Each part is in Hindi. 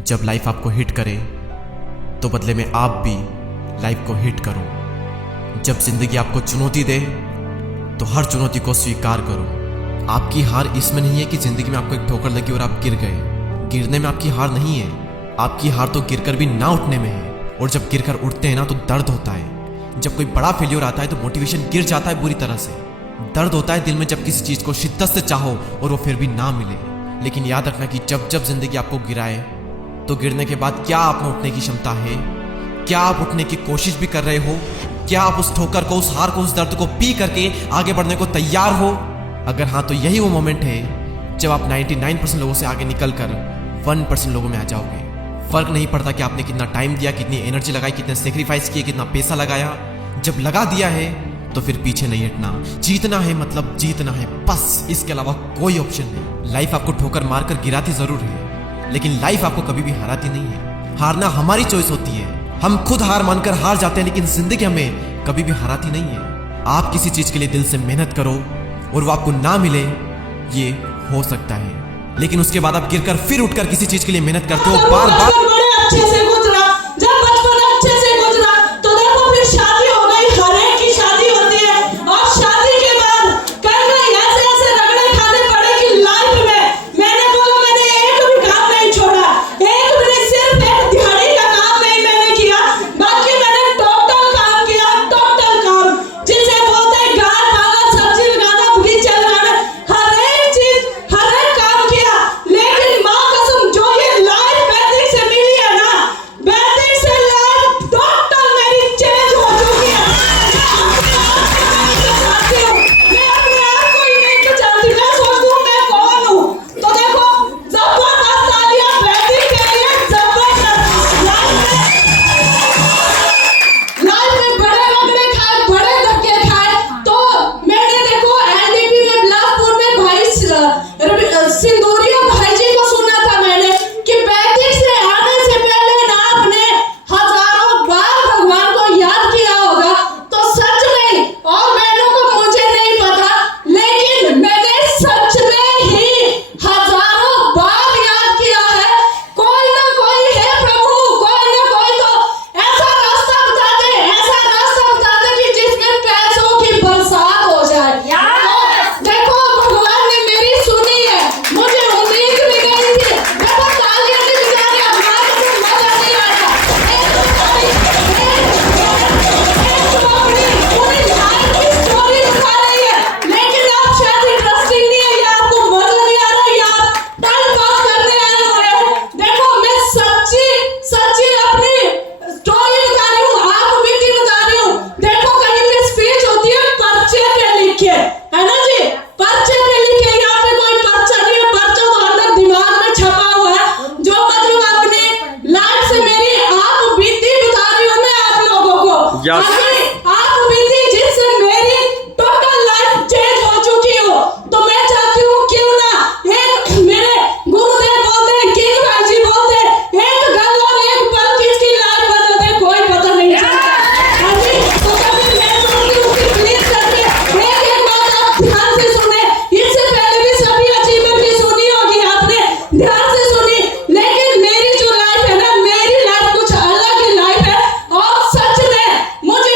जब लाइफ आपको हिट करे तो बदले में आप भी लाइफ को हिट करो। जब जिंदगी आपको चुनौती दे तो हर चुनौती को स्वीकार करो। आपकी हार इसमें नहीं है कि जिंदगी में आपको एक ठोकर लगी और आप गिर गए। गिरने में आपकी हार नहीं है, आपकी हार तो गिरकर भी ना उठने में है। और जब गिरकर उठते हैं ना तो दर्द होता है। जब कोई बड़ा फेलियर आता है तो मोटिवेशन गिर जाता है बुरी तरह से। दर्द होता है दिल में जब किसी चीज को शिद्दत से चाहो और वो फिर भी ना मिले। लेकिन याद रखना कि जब जब जिंदगी आपको गिराए तो गिरने के बाद क्या आप में उठने की क्षमता है? क्या आप उठने की कोशिश भी कर रहे हो? क्या आप उस ठोकर को, उस हार को, उस दर्द को पी करके आगे बढ़ने को तैयार हो? अगर हाँ तो यही वो मोमेंट है जब आप 99% लोगों से आगे निकलकर 1% लोगों में आ जाओगे। फर्क नहीं पड़ता कि आपने कितना टाइम दिया, कितनी एनर्जी लगाई, कितने सेक्रीफाइस किए, कितना पैसा लगाया। जब लगा दिया है तो फिर पीछे नहीं हटना। जीतना है मतलब जीतना है, बस। इसके अलावा कोई ऑप्शन नहीं। लाइफ आपको ठोकर मारकर गिराती जरूर है, लेकिन लाइफ आपको कभी भी हराती नहीं है। हारना हमारी चॉइस होती है। हम खुद हार मानकर हार जाते हैं, लेकिन जिंदगी हमें कभी भी हराती नहीं है। आप किसी चीज के लिए दिल से मेहनत करो और वो आपको ना मिले, ये हो सकता है, लेकिन उसके बाद आप गिरकर फिर उठकर किसी चीज के लिए मेहनत करते हो बार बार। बड़े अच्छे से गुजरा, जब बचपन अच्छे से गुजरा तो देखो फिर शादी हो गई। हर एक की शादी होती है और शादी के बाद कई ऐसे ऐसे रगड़े खाने पड़े कि लाइफ में मैंने बोला मैंने एक भी काम नहीं छोड़ा। एक भी नहीं, सिर्फ एक दिहाड़ी का काम नहीं मैंने किया, बाकी मैंने टोटल काम किया। टोटल काम जिसे बोलते हैं गाय पालना, सब्जी लगाना, बगीचा लगाना, हर एक चीज, हर एक काम किया। लेकिन माँ कसम जो ये लाइफ वैदिक से मिली है ना, वैदिक से लाइफ टोटल मेरी चेंज हो चुकी है। मैं अपने आप को ही नहीं पहचानती। मैं सोचती हूँ मैं कौन हूँ। तो देखो जबरदस्त तालियां वैदिक के लिए, जबरदस्त। लाइफ में बड़े रगड़े खाए, बड़े धक्के खाए। तो मैंने देखो एलडीपी में बिलासपुर में भाई सिंदूरिया भाई जी को सुना था मैंने कि वैदिक से आने से पहले ना आपने हजारों बार भगवान को याद किया होगा। तो सच में, और बहनों को मुझे नहीं पता, लेकिन मैंने सच में ही हजारों बार याद किया है। कोई ना कोई है प्रभु, कोई ना कोई तो ऐसा रास्ता बता दे, ऐसा रास्ता बता दे कि जिसमें पैसों की बरसात हो जाए। देखो भगवान ने मेरी सुनी है, मुझे उम्मीद भी नहीं थी। देखो तालियां भी बजा रहे हैं, हमारे को मजा नहीं आया। पूरी लाइफ की स्टोरी बता रही है, लेकिन आप शायद इंटरेस्टिंग नहीं है, या आपको मजा नहीं आ रहा, या आप टाइम पास करने आए हो रहे हो। देखो मैं सच्ची सच्ची अपनी स्टोरी बता रही हूँ, आप बीती बता रही हूँ। देखो कहीं पे स्पीच होती है पर्चे पे लिखे, है ना जी, पर्चे पे लिखे। यहाँ पे कोई पर्चा नहीं है, पर्चा तो अंदर दिमाग में छपा हुआ है। जो मतलब अपनी लाइफ से मेरी आप बीती बता रही हूँ मैं आप लोगों को। आप बीती जिससे मेरी टोटल लाइफ चेंज हो चुकी हो। तो मैं चाहती हूँ क्यों ना एक मेरे गुरुदेव बोलते हैं, किंग भाई जी बोलते हैं, एक गल और एक पल किसकी लाइफ बदल दे कोई पता नहीं चलता। हाँ जी, तो कभी मैं सोचती हूँ कि प्लीज करके एक बात आप ध्यान से सुने। इससे पहले भी सभी अचीवमेंट की सुनी होगी आपने, ध्यान से सुनी। लेकिन मेरी जो लाइफ है ना, मेरी लाइफ कुछ अलग ही लाइफ है। और सच में मुझे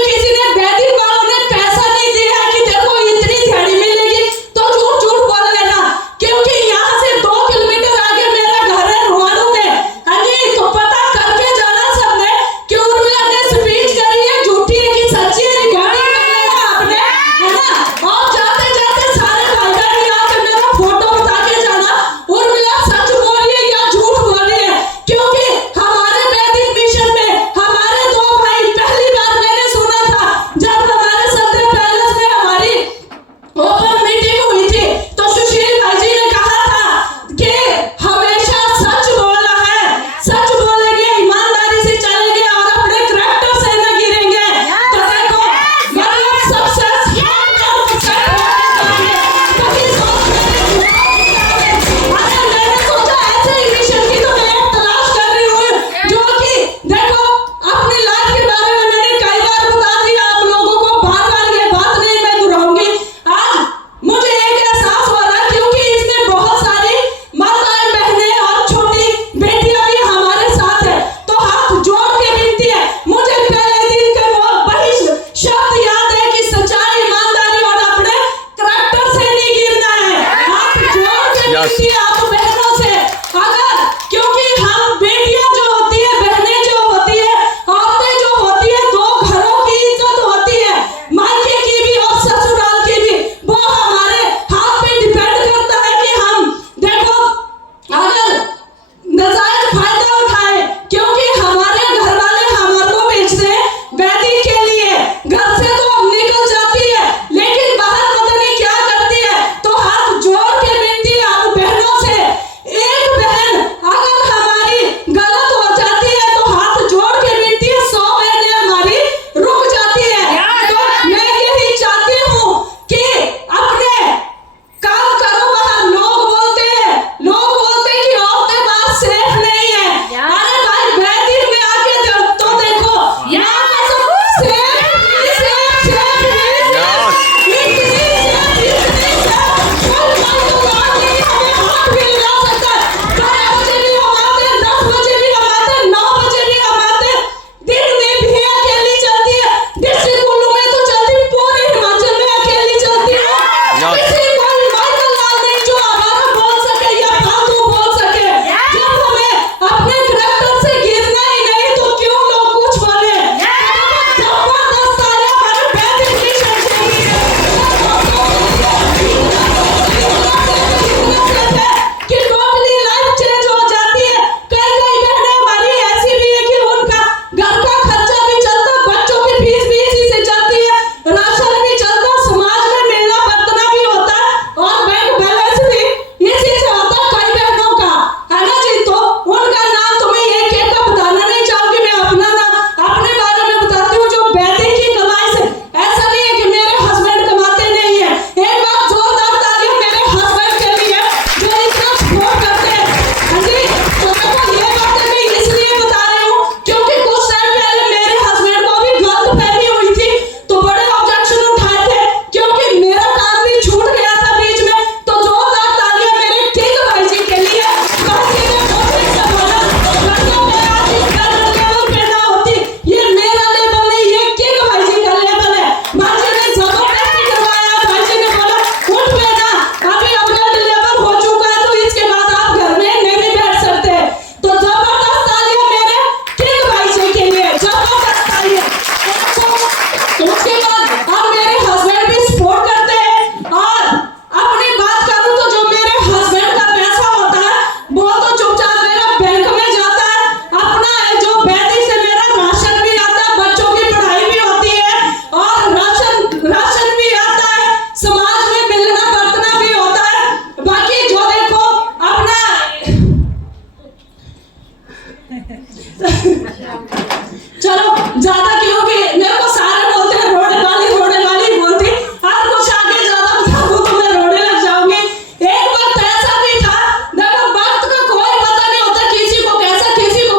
चलो ज्यादा क्योंकि मेरे को सारे बोलते हैं रोने वाली बोलती। और कुछ आगे ज्यादा बताऊं तो मैं रोने लग जाऊंगी। एक वक्त ऐसा भी था, देखो वक्त का कोई पता नहीं होता, किसी को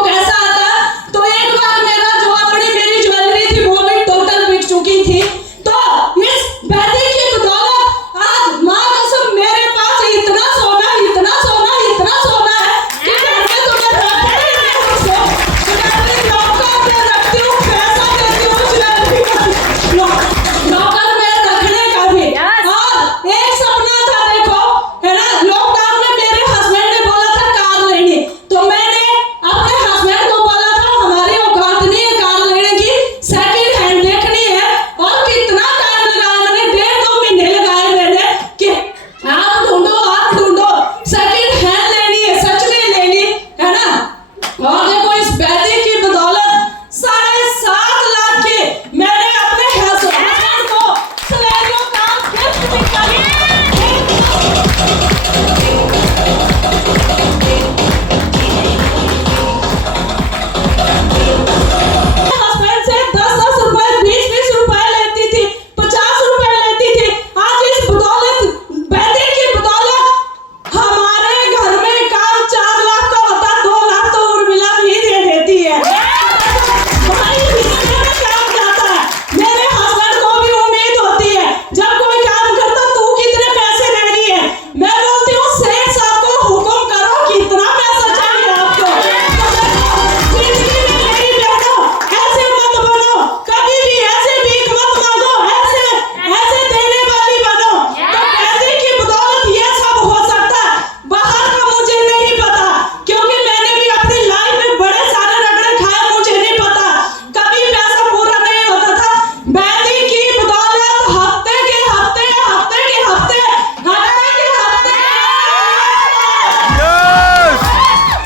कैसा आता है। तो एक बार मेरा जो अपनी मेरी ज्वेलरी थी वो भी टोटल बिक चुकी थी। तो इस वैदिक की बदौलत आज माँ कसम मेरे पास इतना सोना है कि घर में तुम्हें रखने लॉकर में रखने का भी। और एक सपना था, देखो है ना, लॉकडाउन में मेरे हस्बैंड ने बोला था कार लेनी। तो मैंने अपने हस्बैंड को बोला था हमारी औकात नहीं है कार लेने की, सेकंड हैंड देखनी है। और कितना टाइम लगाया मैंने, 1.5-2 महीने लगाए मैंने कि आप ढूंढो सेकंड हैंड लेनी है, सच में लेनी है ना। और देखो इस वैदिक की बदौलत 7.5 लाख के मैंने अपने हस्बैंड को सिलेंडर का गिफ्ट निकाली। हस्बैंड से 10-10 रुपए 20-20 रुपए लेती थी, 50 रुपए लेती थी। आज इस बदौलत वैदिक की बदौलत हमारे घर में काम 4 लाख का होता, 2 लाख तो उर्मिला भी दे देती है। भाई इसमें में काम जाता है। मेरे हस्बैंड को भी उम्मीद होती है जब कोई काम करता तू कितने पैसे दे रही है। मैं बोलती हूँ सेठ साहब को हुक्म करो कितना पैसा चाहिए आपको। जिंदगी में मेरी बहनों ऐसे मत बनो, कभी भी ऐसे भीख मत मांगो, ऐसे देने वाली बनो। तो वैदिक की बदौलत ये सब हो सकता है। बाहर का मुझे नहीं पता, क्योंकि मैंने भी अपनी लाइफ में बड़े सारे रगड़े खाए, मुझे नहीं पता, कभी पैसा पूरा नहीं होता था। वैदिक की बदौलत हफ्ते के हफ्ते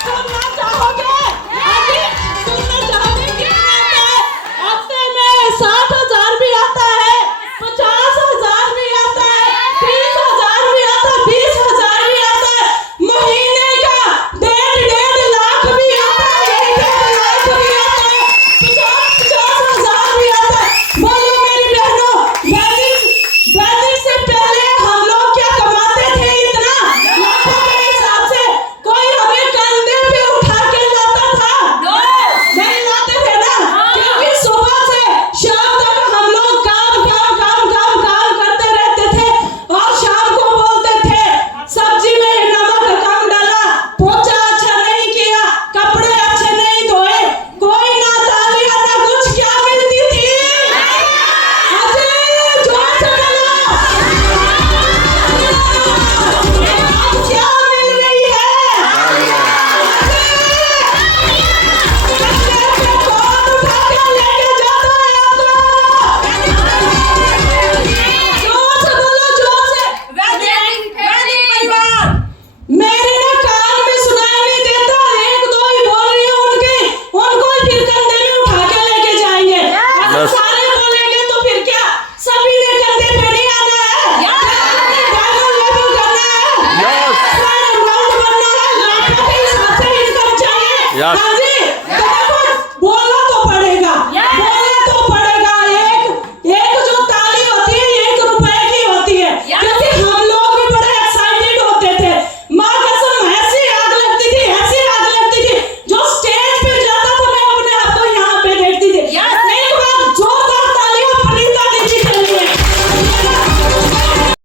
सुनना चाहोगे? सुनना चाहोगे कितना आता है? हफ्ते में 60,000 भी आता है, 50,000 भी आता है, 30,000 भी आता है, 20,000 भी आता है। महीने का 1.5 लाख भी आता है, 1.5 लाख भी आता है, 50,000 भी आता है। बोलो मेरी बहनों, वैदिक से पहले हम लोग क्या कमाते थे इतना? लाखों के हिसाब से। कोई हमें कंधे पे उठा के लाता था? नहीं लाते थे ना, क्योंकि सुबह से शाम तक हम लोग काम करते रहते थे। और शाम को बोलते थे सब्जी में नमक कम डाला, पोछा अच्छा नहीं किया, कपड़े अच्छे नहीं धोए, कोई ना तालियां ना कुछ। क्या मिलती थी? अजय जोर से बोलो, आज क्या मिल रही है? कौन उठा के लेके जाता है आपको? जोर से बोलो, जोर से। मेरे ना कान में सुनाई नहीं देता, 1-2 ही बोल रही हूँ उनको ही फिर कंधे में उठा के लेके जाएंगे। अगर सारे बोलेंगे तो फिर क्या सभी ने कंधे पे नहीं आना है? डायलॉग लेवल करना है, सारे राउंड बनना है, लाखों के हिसाब से इनकम चाहिए। हाँ जी, तो देखो बोलना तो पड़ेगा।